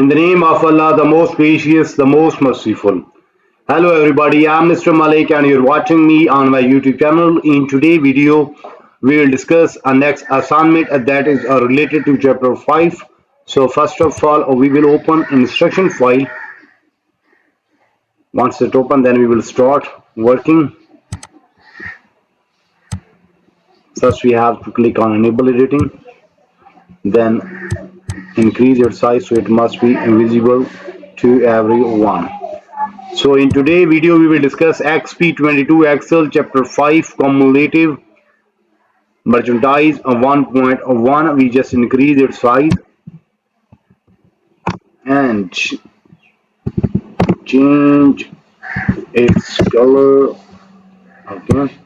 In the name of Allah, the most gracious, the most merciful. Hello everybody, I'm Mr. Malik and you're watching me on my YouTube channel. In today's video, we will discuss our next assignment that is related to chapter 5. So first of all, we will open instruction file. Once it open, then we will start working. First we have to click on enable editing. Then increase your size so it must be visible to everyone. So in today's video we will discuss XP22 Excel chapter 5 cumulative merchandise 1.1. We just increase its size and change its color. Okay,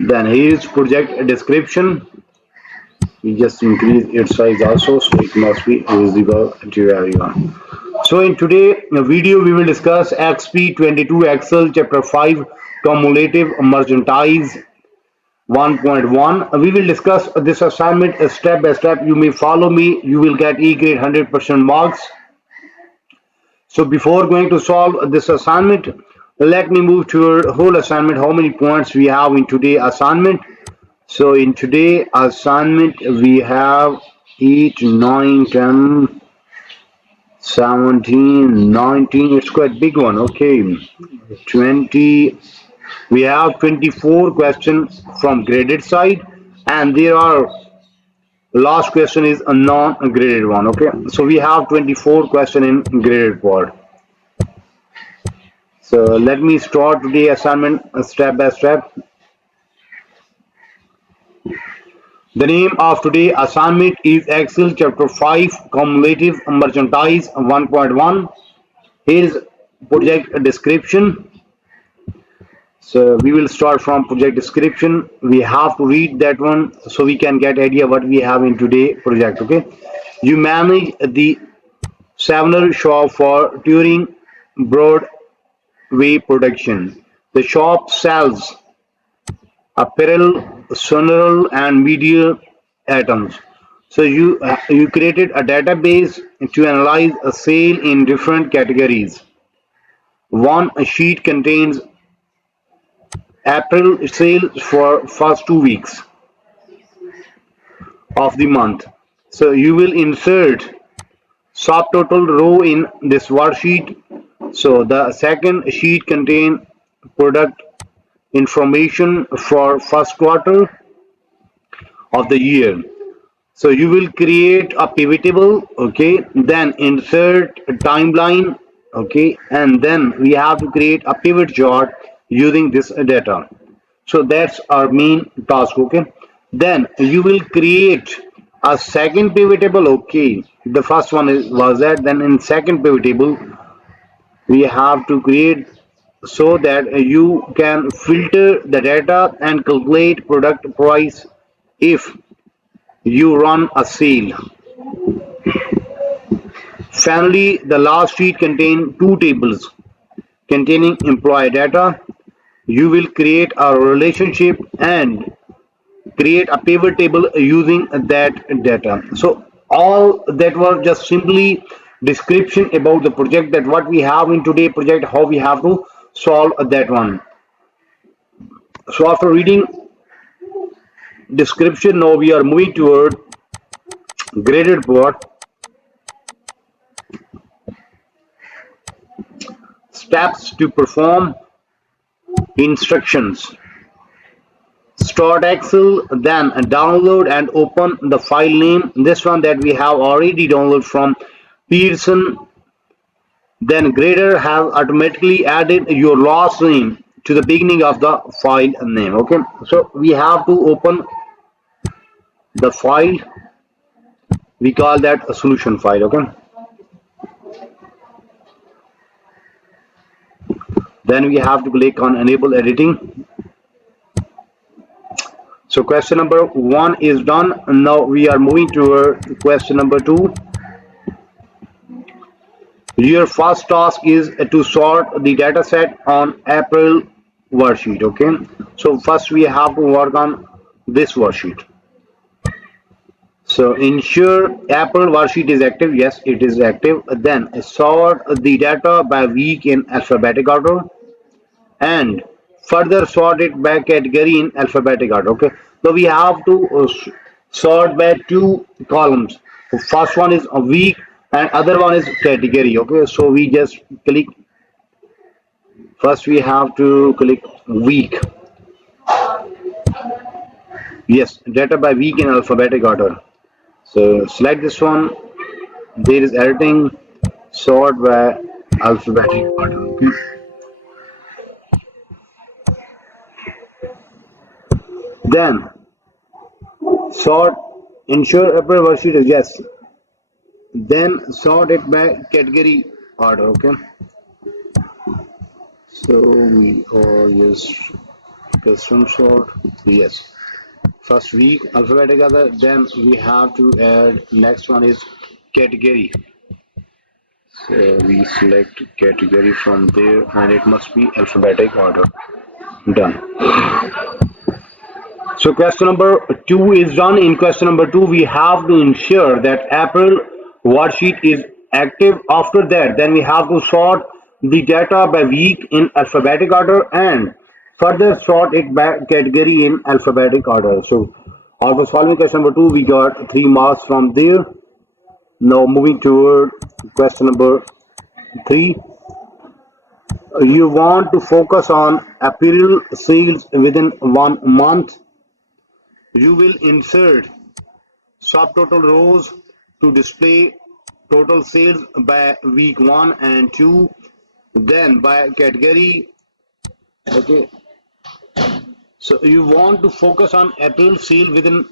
then here is project description. We just increase its size also so it must be visible to everyone. So in today's video we will discuss XP22 Excel chapter 5 cumulative merchandise 1.1. We will discuss this assignment step by step. You may follow me. You will get E grade 100% marks. So before going to solve this assignment, let me move to your whole assignment. How many points we have in today's assignment? So in today's assignment we have 8, 9, 10, 17, 19. It's quite big one. Okay, 20. We have 24 questions from graded side, and there are last question is a non-graded one. Okay, so we have 24 question in graded part. So let me start today assignment step by step. The name of today assignment is Excel chapter 5 cumulative merchandise 1.1. Here is project description. So we will start from project description. We have to read that one so we can get idea what we have in today project. Okay, you manage the souvenir shop for touring Broadway production. The shop sells apparel, funeral, and media items. So you created a database to analyze a sale in different categories. One sheet contains April sales for first 2 weeks of the month. So you will insert subtotal row in this worksheet. So the second sheet contain product information for first quarter of the year. So you will create a pivot table, okay, then insert a timeline, okay, and then we have to create a pivot chart using this data. So that's our main task. Okay, then you will create a second pivot table. Okay, the first one was that. Then in second pivot table we have to create so that you can filter the data and calculate product price if you run a sale. Finally, the last sheet contains two tables containing employee data. You will create a relationship and create a pivot table using that data. So all that was just simply description about the project, that what we have in today project, how we have to solve that one. So after reading description, now we are moving toward graded part. Steps to perform instructions. Start Excel, then download and open the file name. This one that we have already downloaded from Pearson. Then grader have automatically added your last name to the beginning of the file name. Okay, so we have to open the file. We call that a solution file. Okay, then we have to click on enable editing. So question number 1 is done. Now we are moving to question number 2. Your first task is to sort the data set on April worksheet. Okay, so first we have to work on this worksheet. So ensure Apple worksheet is active. Yes, it is active. Then sort the data by week in alphabetic order and further sort it by category in alphabetic order. Okay, so we have to sort by two columns. First one is a week and other one is category. Okay, so we just click, first we have to click week. Yes, data by week in alphabetic order. So select this one. There is editing, sort by alphabetic order. Okay. Then sort, ensure upper worksheet is yes. Then sort it by category order. Okay. So we are yes, custom sort. Yes. First week alphabetic order. Then we have to add next one is category. So we select category from there and it must be alphabetic order. Done. So question number two is done. In question number two, we have to ensure that April worksheet is active. After that, then we have to sort the data by week in alphabetic order and further sort it by category in alphabetic order. So after solving question number two, we got 3 marks from there. Now moving toward question number three. You want to focus on April sales within 1 month. You will insert subtotal rows to display total sales by week 1 and 2, then by category. Okay, so you want to focus on April sale within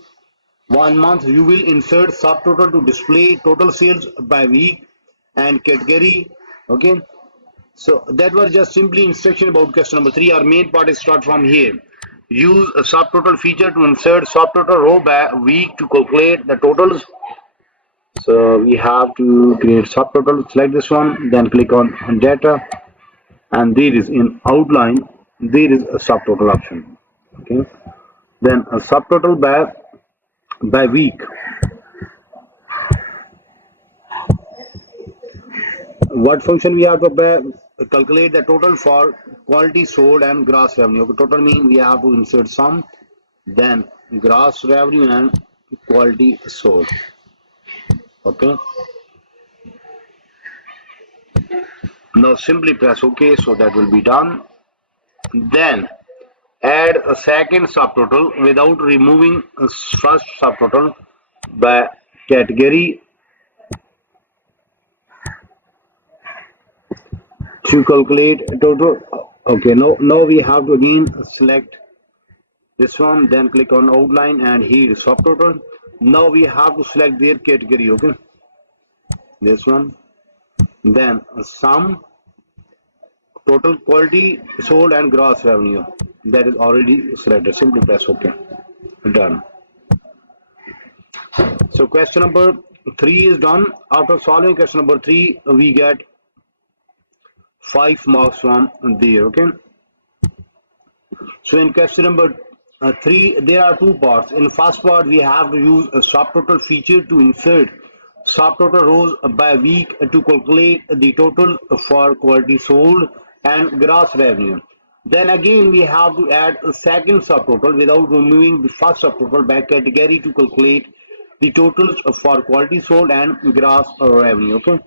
1 month. You will insert subtotal to display total sales by week and category. Okay, so that was just simply instruction about question number 3. Our main part is start from here. Use a subtotal feature to insert subtotal row by week to calculate the totals. So we have to create subtotal, select this one, then click on data, and there is in outline, there is a subtotal option. Okay, then a subtotal by week. What function we have to calculate the total for quality sold and gross revenue. Total mean we have to insert sum, then gross revenue and quality sold. Okay. Now simply press OK, so that will be done. Then add a second subtotal without removing a first subtotal by category to calculate total. Okay, now we have to again select this one, then click on outline and here is subtotal. Now we have to select their category. Okay, this one, then sum, total quality sold and gross revenue, that is already selected. Simply press OK. Done. So question number 3 is done. After solving question number 3, we get 5 marks from there. Okay. So in question number 3, there are two parts. In first part, we have to use a subtotal feature to insert subtotal rows by week to calculate the total for quality sold and gross revenue. Then again, we have to add a second subtotal without removing the first subtotal by category to calculate the totals for quality sold and gross revenue. Okay.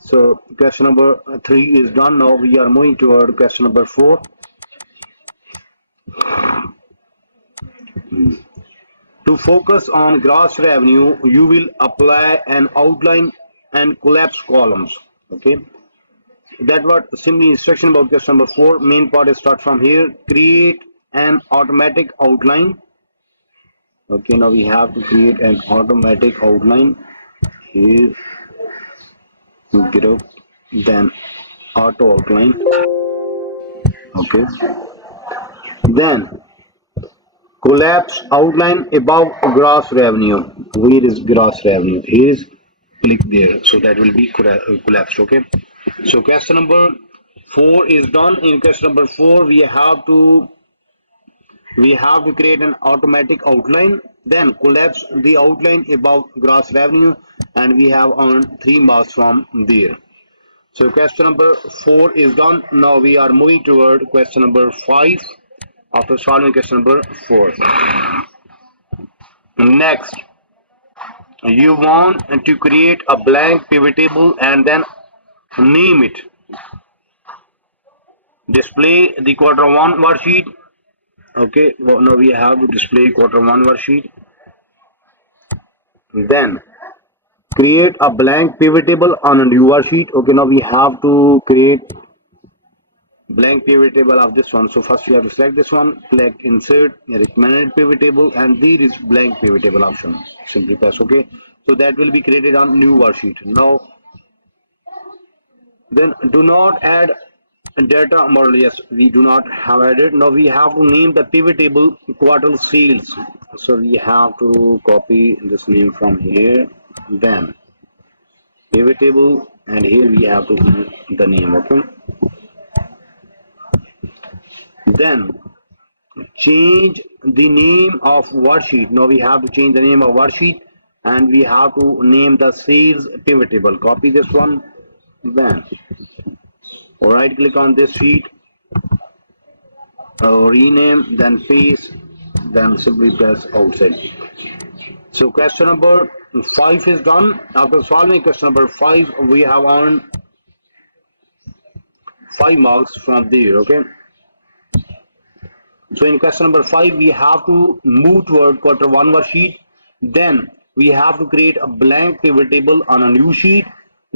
So question number 3 is done. Now we are moving toward question number 4. To focus on gross revenue, you will apply an outline and collapse columns. Okay, that was simply instruction about question number 4. Main part is start from here. Create an automatic outline. Okay, now we have to create an automatic outline. Here, group, then auto outline. Okay, then collapse outline above gross revenue. Where is gross revenue? Here is, click there. So that will be collapsed. Okay. So question number 4 is done. In question number 4, we have to create an automatic outline. Then collapse the outline above gross revenue, and we have earned 3 marks from there. So question number 4 is done. Now we are moving toward question number 5 after solving question number 4. Next, you want to create a blank pivot table and then name it. Display the quarter 1 worksheet. Okay, well, now we have to display quarter 1 worksheet. Then create a blank pivot table on a new worksheet. Okay, now we have to create blank pivot table of this one. So first you have to select this one, select insert recommended pivot table, and there is blank pivot table option. Simply press OK. So that will be created on new worksheet. Now then do not add data model. Yes, we do not have added. Now we have to name the pivot table quarter sales. So we have to copy this name from here. Then pivot table, and here we have to put the name. Okay. Then change the name of worksheet. Now we have to change the name of worksheet, and we have to name the sales pivot table. Copy this one. Then right click on this sheet, rename, then paste, then simply press outside. So question number 5 is done. After solving question number 5, we have earned 5 marks from there. Okay. So in question number 5, we have to move toward quarter 1 worksheet. Then we have to create a blank pivot table on a new sheet.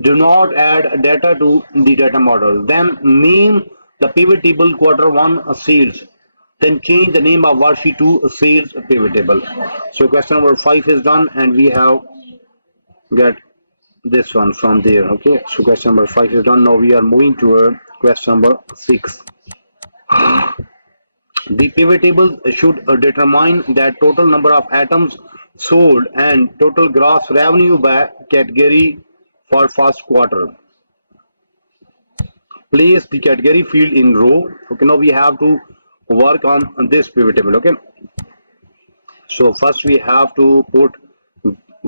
Do not add data to the data model. Then name the pivot table quarter 1 sales. Then change the name of worksheet to sales pivot table. So question number 5 is done, and we have got this one from there. Okay. So question number 5 is done. Now we are moving toward question number 6. The pivot table should determine the total number of items sold and total gross revenue by category for first quarter. Place the category field in row. Okay, now we have to work on this pivot table. Okay, so first we have to put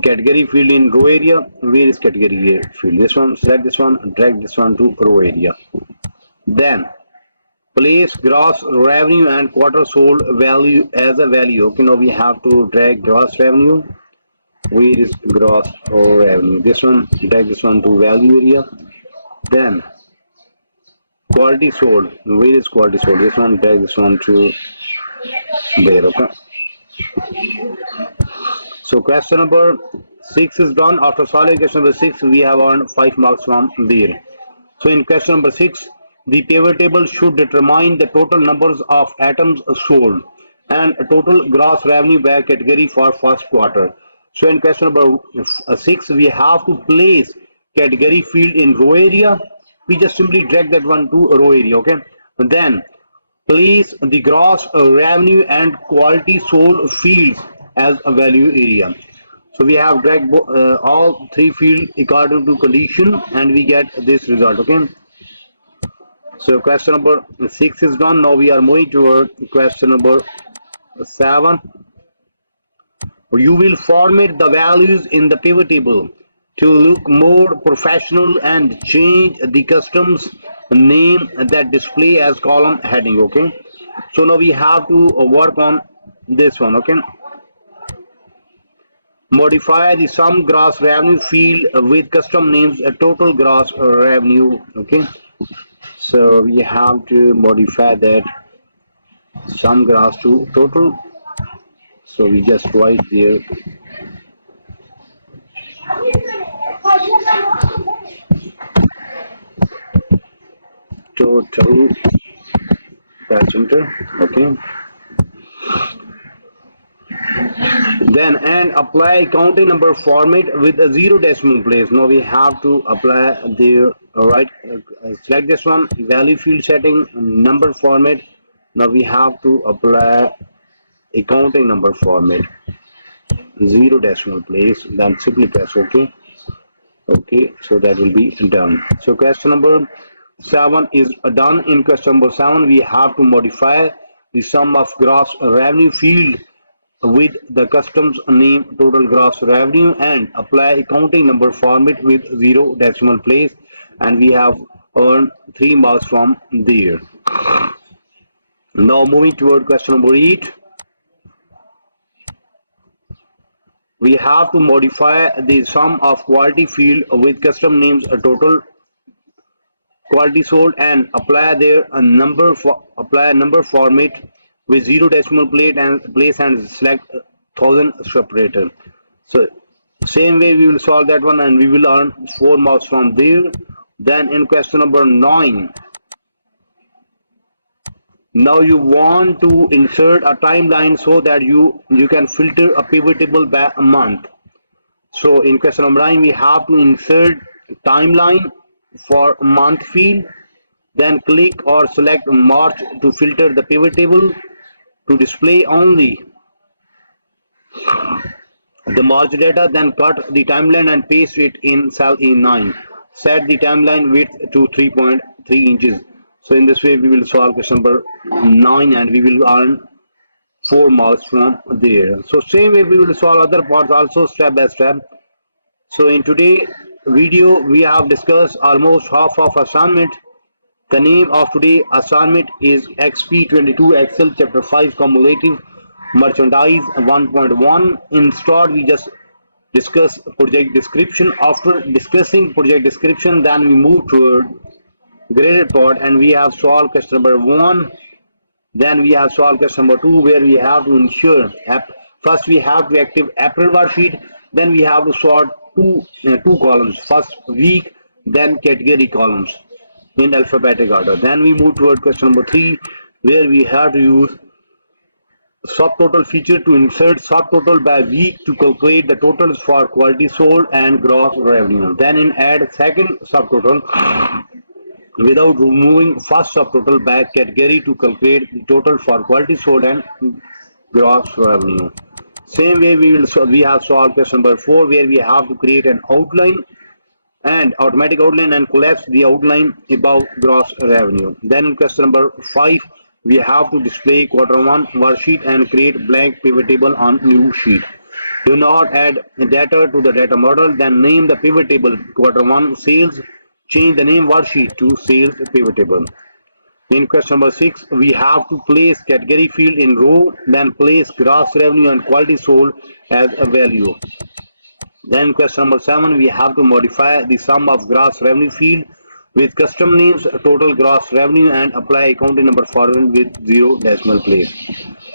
category field in row area. Where is category field? This one. Select this one, drag this one to row area. Then place gross revenue and quarter sold value as a value. Okay, now we have to drag gross revenue. Where is gross revenue? This one, drag this one to value area. Then quality sold. Where is quality sold? This one, drag this one to there. Okay. So question number 6 is done. After solving question number 6, we have earned 5 marks from there. So in question number 6, the pivot table should determine the total numbers of items sold and total gross revenue by category for first quarter. So in question number 6, we have to place category field in row area. We just simply drag that one to row area. Okay. And then place the gross revenue and quality sold fields as a value area. So we have dragged all 3 fields according to condition, and we get this result. Okay. So question number 6 is done. Now we are moving toward question number 7. You will format the values in the pivot table to look more professional and change the customs name that display as column heading. Okay. So now we have to work on this one. Okay. Modify the sum gross revenue field with custom names total gross revenue. Okay. So we have to modify that sum gross to total. So we just write there total, press enter. Okay. Then and apply counting number format with a 0 decimal place. Now we have to apply the right. Select this one, value field setting, number format. Now we have to apply a counting number format, 0 decimal place. Then simply press OK. Okay, so that will be done. So question number 7 is done. In question number 7, we have to modify the sum of gross revenue field with the customs name total gross revenue and apply accounting number format with zero decimal place, and we have earned 3 marks from there. Now moving toward question number 8, we have to modify the sum of quality field with custom names a total quality sold and apply a number format with zero decimal place and select 1000 separator. So same way we will solve that one and we will earn 4 marks from there. Then in question number 9, now you want to insert a timeline so that you can filter a pivot table by a month. So in question number 9, we have to insert timeline for month field. Then click or select March to filter the pivot table to display only the March data. Then cut the timeline and paste it in cell E9. Set the timeline width to 3.3 inches. So in this way we will solve question number 9 and we will earn 4 marks from there. So same way we will solve other parts also step by step. So in today's video we have discussed almost half of assignment. The name of today's assignment is XP22 Excel Chapter 5 Cumulative Merchandise 1.1. In start, we just discuss project description. After discussing project description, then we move toward graded part and we have solved question number 1. Then we have solved question number 2 where we have to ensure first we have to active April worksheet. Then we have to sort two columns, first week, then category columns in alphabetic order. Then we move toward question number 3 where we have to use subtotal feature to insert subtotal by week to calculate the totals for quality sold and gross revenue. Then in add second subtotal without removing first subtotal by category to calculate the total for quality sold and gross revenue. Same way we have solved question number 4 where we have to create an outline and automatic outline and collapse the outline above gross revenue. Then in question number 5 we have to display Q1 worksheet and create blank pivot table on new sheet. Do not add data to the data model, then name the pivot table Q1 sales, change the name worksheet to sales pivot table. In question number 6 we have to place category field in row, then place gross revenue and quality sold as a value. Then question number 7 we have to modify the sum of gross revenue field with custom names total gross revenue and apply accounting number format with zero decimal place.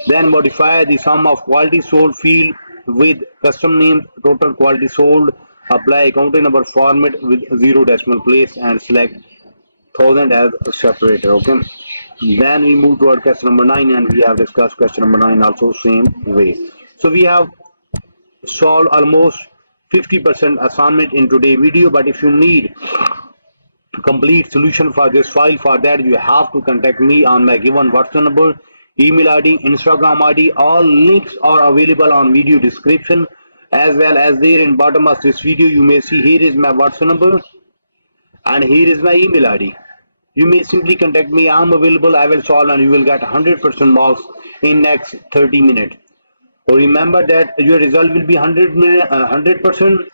Then modify the sum of quality sold field with custom names total quality sold, apply accounting number format with zero decimal place and select 1000 as a separator. Okay. Then we move toward question number 9 and we have discussed question number 9 also same way. So we have solved almost 50% assignment in today's video, but if you need complete solution for this file, for that you have to contact me on my given WhatsApp number, email ID, Instagram ID. All links are available on video description, as well as there in bottom of this video you may see here is my WhatsApp number and here is my email ID. You may simply contact me. I am available. I will solve and you will get 100% marks in next 30 minutes. Remember that your result will be 100%.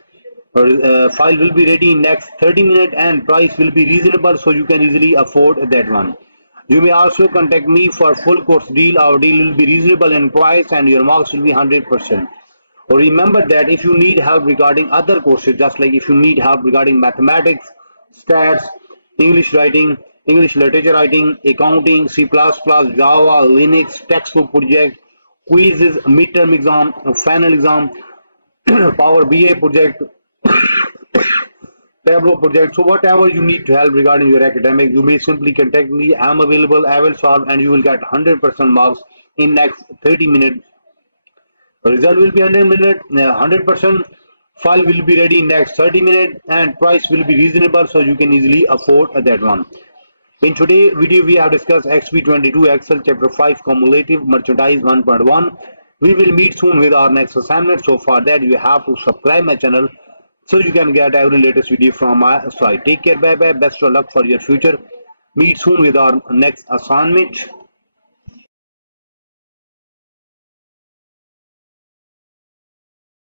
File will be ready in next 30 minutes and price will be reasonable, so you can easily afford that one. You may also contact me for full course deal. Our deal will be reasonable in price and your marks will be 100%. Remember that if you need help regarding other courses, just like if you need help regarding mathematics, stats, English writing, English literature writing, accounting, C++, Java, Linux, textbook project, quizzes, midterm exam, final exam, Power BI project, Tableau project. So whatever you need to help regarding your academic, you may simply contact me. I am available. I will solve and you will get 100% marks in next 30 minutes. Result will be 100%. File will be ready in next 30 minutes and price will be reasonable, so you can easily afford that one. In today's video, we have discussed XP22 Excel Chapter 5 Cumulative Merchandise 1.1. We will meet soon with our next assignment. So for that, you have to subscribe my channel so you can get every latest video from my side. Take care, bye bye. Best of luck for your future. Meet soon with our next assignment.